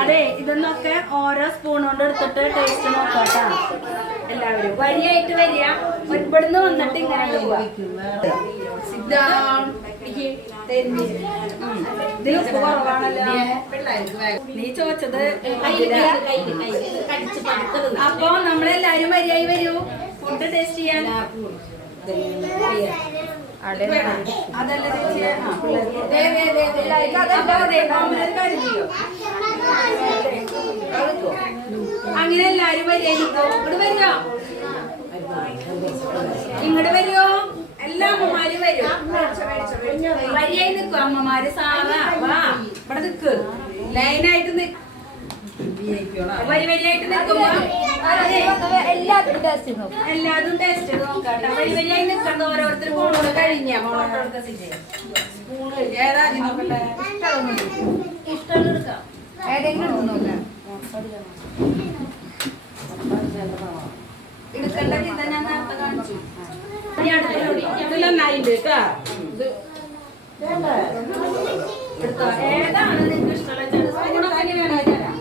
അതെ ഇതൊന്നൊക്കെ ഓരോ സ്പൂൺ കൊണ്ട് എടുത്തിട്ട് ടേസ്റ്റ് നോക്കാട്ടാ. എല്ലാവരും. വരിയായിട്ട് വരിക. ഇവിടുന്ന് വന്നിട്ട് ഇങ്ങനെ നീ ചോദിച്ചത് അപ്പൊ നമ്മളെല്ലാരും വരിയായി വരൂ. ഫുഡ് ടേസ്റ്റ് ചെയ്യാൻ? അങ്ങനെ എല്ലാരും വരികയോ ഇവിടെ വരിക. ഇങ്ങോട്ട് വരുമോ എല്ലാ അമ്മമാരും വരും. വരിയായി നിൽക്കും അമ്മമാര് സാറാ വാ ഇവിടെ നിക്ക് ലൈനായിട്ട് നിക്ക് വരി വരിയായിട്ട് നിൽക്കുമ്പോ എല്ലാത്തിനും ടേസ്റ്റ് എല്ലാതും ടേസ്റ്റ് നോക്കാട്ടെ. വരി വരിയായി നിൽക്കണ്ട ഓരോരുത്തർ ഫോണോട് കഴിഞ്ഞ മോളോട്ട് ഇഷ്ടമുള്ള എടുക്കാം ഏതെങ്കിലും നോക്കാം. എടുക്കേണ്ട വിധം ഞാൻ നേരത്തെ കാണിച്ചു ഇനി അടുത്തതിലൂടെ എടുത്തോ. ഏതാണ് നിങ്ങൾക്ക് ഇഷ്ടമുള്ള തരാം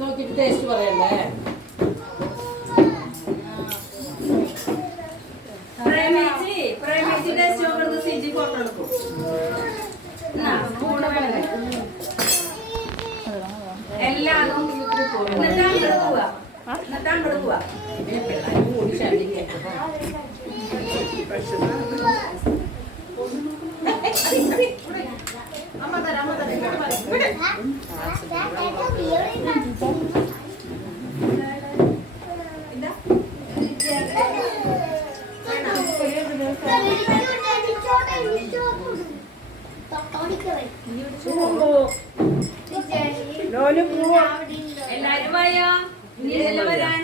നോക്കിട്ട് ടേസ്റ്റ് പറയണ്ടേ എല്ലാതും എന്നിട്ട് അങ്ങോട്ട് പോവാ. എന്നിട്ട് അങ്ങോട്ട് പോവാ കൂടി ശല്യം എല്ലാരും വായോ ഇനി വരാൻ.